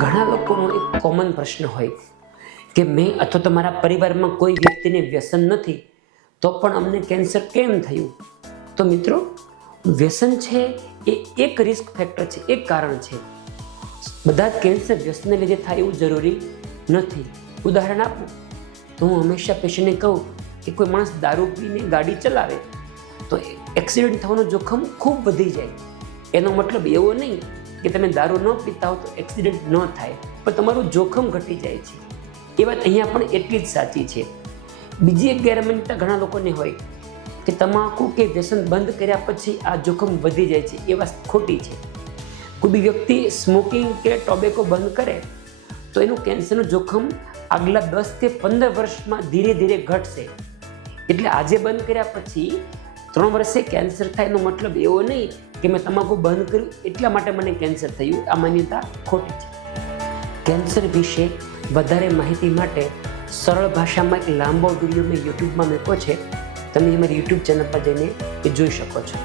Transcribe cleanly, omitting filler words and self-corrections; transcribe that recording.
ઘણા લોકોનો એક કોમન પ્રશ્ન હોય કે મેં અથવા તો મારા પરિવારમાં કોઈ વ્યક્તિને વ્યસન નથી તો પણ અમને કેન્સર કેમ થયું? તો મિત્રો, વ્યસન છે એ એક રિસ્ક ફેક્ટર છે, એક કારણ છે. બધા જ કેન્સર વ્યસનને લીધે થાય એવું જરૂરી નથી. ઉદાહરણ આપું તો હું હંમેશા પેશન્ટને કહું કે કોઈ માણસ દારૂ પીને ગાડી ચલાવે તો એક્સિડન્ટ થવાનું જોખમ ખૂબ વધી જાય. એનો મતલબ એવો નહીં કે તમે દારૂ ન પીતા હો તો એક્સિડન્ટ ન થાય, પણ તમારું જોખમ ઘટી જાય છે. એ વાત અહીંયા પણ એટલી જ સાચી છે. બીજી એક ગેરમાન્યતા ઘણા લોકોને હોય કે તમાકુ કે વ્યસન બંધ કર્યા પછી આ જોખમ વધી જાય છે. એ વાત ખોટી છે. કોઈ બી વ્યક્તિ સ્મોકિંગ કે ટોબેકો બંધ કરે તો એનું કેન્સરનું જોખમ આગલા 10 કે 15 વર્ષમાં ધીરે ધીરે ઘટશે. એટલે આજે બંધ કર્યા પછી 3 વર્ષે કેન્સર થાય એનો મતલબ એવો નહીં કે મેં તમાકુ બંધ કર્યું એટલા માટે મને કેન્સર થયું. આ માન્યતા ખોટી છે. કેન્સર વિશે વધારે માહિતી માટે સરળ ભાષામાં એક લાંબો વિડીયો મેં યુટ્યુબમાં મૂક્યો છે. તમે મારી યુટ્યુબ ચેનલ પર જઈને એ જોઈ શકો છો.